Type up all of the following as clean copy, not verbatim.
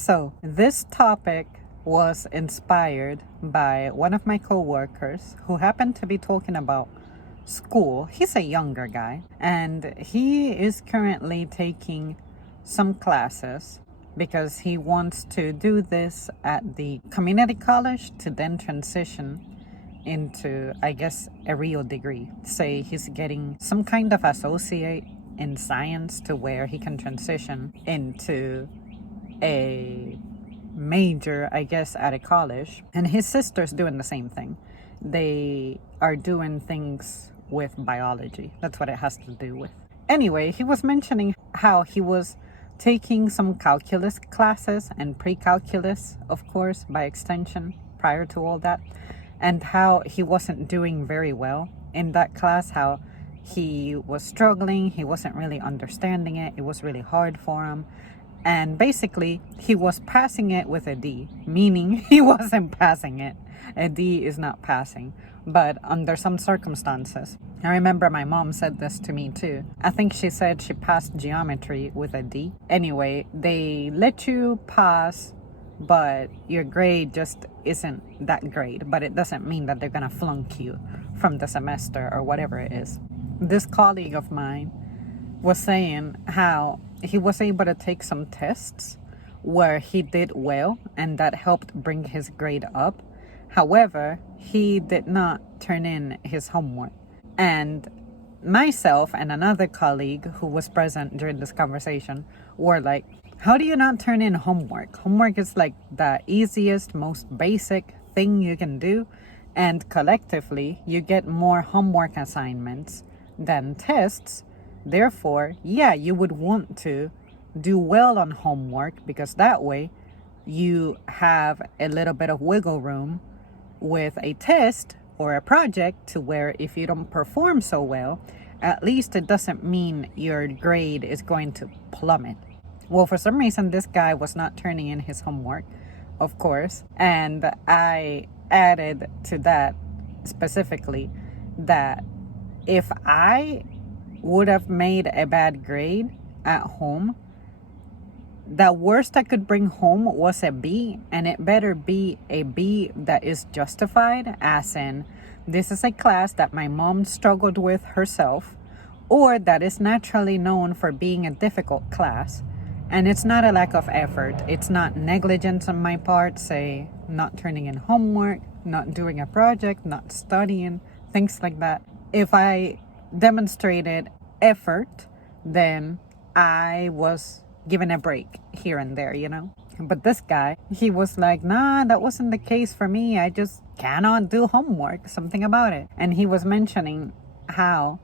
So, this topic was inspired by one of my coworkers who happened to be talking about school. He's a younger guy, and he is currently taking some classes because he wants to do this at the community college to then transition into, I guess, a real degree. Say he's getting some kind of associate in science to where he can transition into a major, I guess, at a college. And his sister's doing the same thing. They are doing things with biology. That's what it has to do with. Anyway, he was mentioning how he was taking some calculus classes and pre-calculus, of course, by extension, prior to all that, and how he wasn't doing very well in that class, how he was struggling, he wasn't really understanding it, it was really hard for him. And basically, he was passing it with a D, meaning he wasn't passing it. A D is not passing, but under some circumstances. I remember my mom said this to me too. I think she said she passed geometry with a D. Anyway, they let you pass, but your grade just isn't that great. But it doesn't mean that they're gonna flunk you from the semester or whatever it is. This colleague of mine was saying how he was able to take some tests where he did well and that helped bring his grade up. However, he did not turn in his homework. And myself and another colleague who was present during this conversation were like, how do you not turn in homework? Homework is like the easiest, most basic thing you can do. And collectively, you get more homework assignments than tests. Therefore, yeah, you would want to do well on homework because that way you have a little bit of wiggle room with a test or a project to where if you don't perform so well, at least it doesn't mean your grade is going to plummet. Well, for some reason, this guy was not turning in his homework, of course, and I added to that specifically that if I would have made a bad grade at home, the worst I could bring home was a B, and it better be a B that is justified, as in this is a class that my mom struggled with herself, or that is naturally known for being a difficult class. And it's not a lack of effort. It's not negligence on my part, say not turning in homework, not doing a project, not studying, things like that. If I demonstrated effort, then I was given a break here and there, you know. But this guy, he was like, nah, that wasn't the case for me. I just cannot do homework, something about it. And he was mentioning how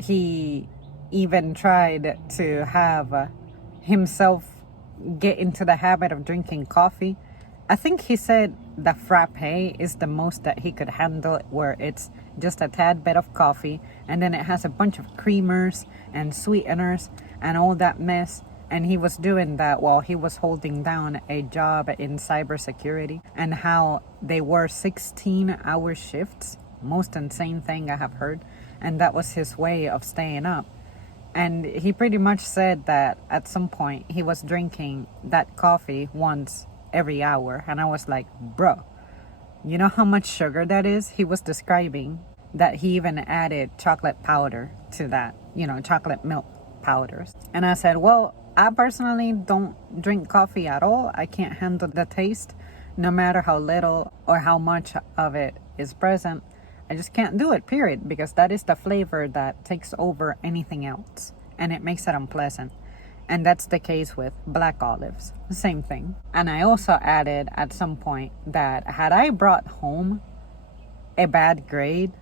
he even tried to have himself get into the habit of drinking coffee. I think he said the frappe is the most that he could handle, where it's just a tad bit of coffee and then it has a bunch of creamers and sweeteners and all that mess. And he was doing that while he was holding down a job in cybersecurity, and how they were 16-hour shifts, most insane thing I have heard, and that was his way of staying up. And he pretty much said that at some point he was drinking that coffee once every hour. And I was like, bro, you know how much sugar that is? He was describing that he even added chocolate powder to that, you know, chocolate milk powders. And I said, well, I personally don't drink coffee at all. I can't handle the taste, no matter how little or how much of it is present. I just can't do it, period, because that is the flavor that takes over anything else, and it makes it unpleasant. And that's the case with black olives, same thing. And I also added at some point that had I brought home a bad grade,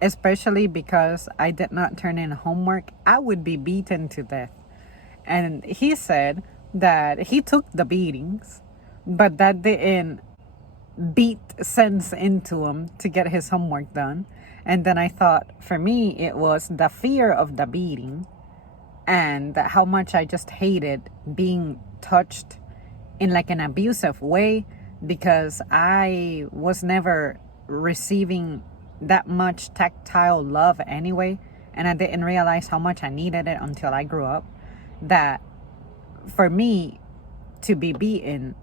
especially because I did not turn in homework, I would be beaten to death. And he said that he took the beatings, but that didn't beat sense into him to get his homework done. And then I thought, for me, it was the fear of the beating and how much I just hated being touched in like an abusive way, because I was never receiving that much tactile love anyway, and I didn't realize how much I needed it until I grew up. That for me, to be beaten,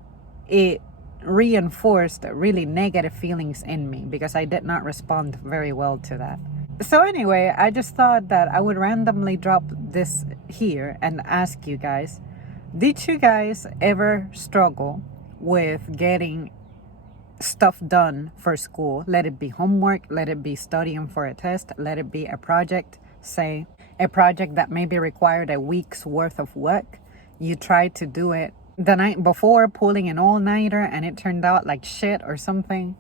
it reinforced really negative feelings in me because I did not respond very well to that. So anyway, I just thought that I would randomly drop this here and ask you guys, did you guys ever struggle with getting stuff done for school? Let it be homework, let it be studying for a test, let it be a project, say a project that maybe required a week's worth of work. You tried to do it the night before, pulling an all-nighter, and it turned out like shit or something.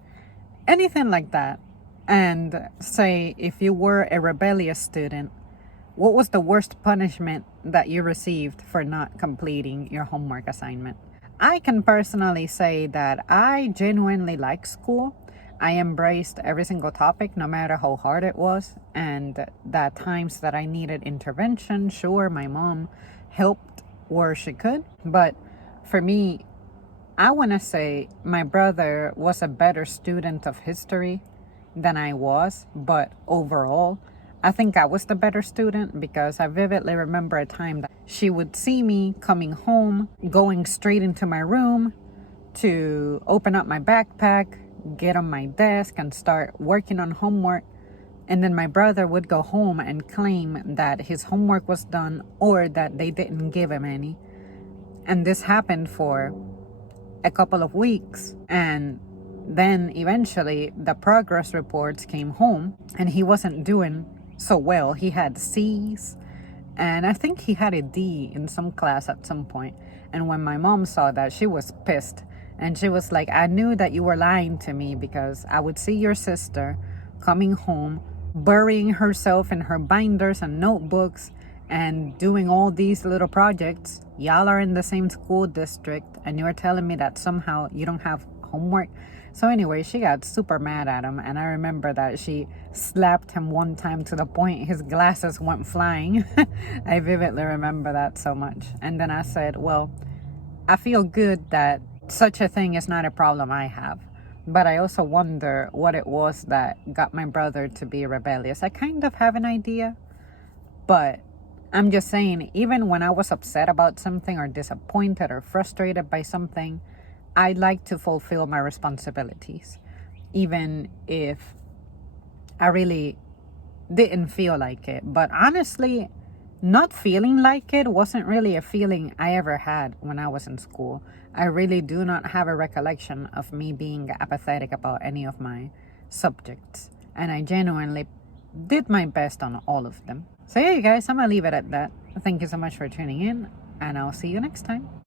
Anything like that. And say if you were a rebellious student, what was the worst punishment that you received for not completing your homework assignment? I can personally say that I genuinely like school. I embraced every single topic, no matter how hard it was. And that times that I needed intervention, sure, my mom helped where she could. But for me, I want to say my brother was a better student of history than I was. But overall, I think I was the better student because I vividly remember a time that she would see me coming home, going straight into my room to open up my backpack, get on my desk and start working on homework. And then my brother would go home and claim that his homework was done or that they didn't give him any. And this happened for a couple of weeks. And then eventually the progress reports came home and he wasn't doing so well. He had C's and I think he had a D in some class at some point. And when my mom saw that, she was pissed. And she was like, I knew that you were lying to me because I would see your sister coming home, burying herself in her binders and notebooks and doing all these little projects. Y'all are in the same school district and you're telling me that somehow you don't have homework. So anyway, she got super mad at him, and I remember that she slapped him one time to the point his glasses went flying. I vividly remember that so much. And then I said, well, I feel good that such a thing is not a problem I have. But I also wonder what it was that got my brother to be rebellious. I kind of have an idea, but I'm just saying, even when I was upset about something or disappointed or frustrated by something, I like to fulfill my responsibilities, even if I really didn't feel like it. But honestly, not feeling like it wasn't really a feeling I ever had when I was in school. I really do not have a recollection of me being apathetic about any of my subjects. And I genuinely did my best on all of them. So yeah, you guys, I'm going to leave it at that. Thank you so much for tuning in, and I'll see you next time.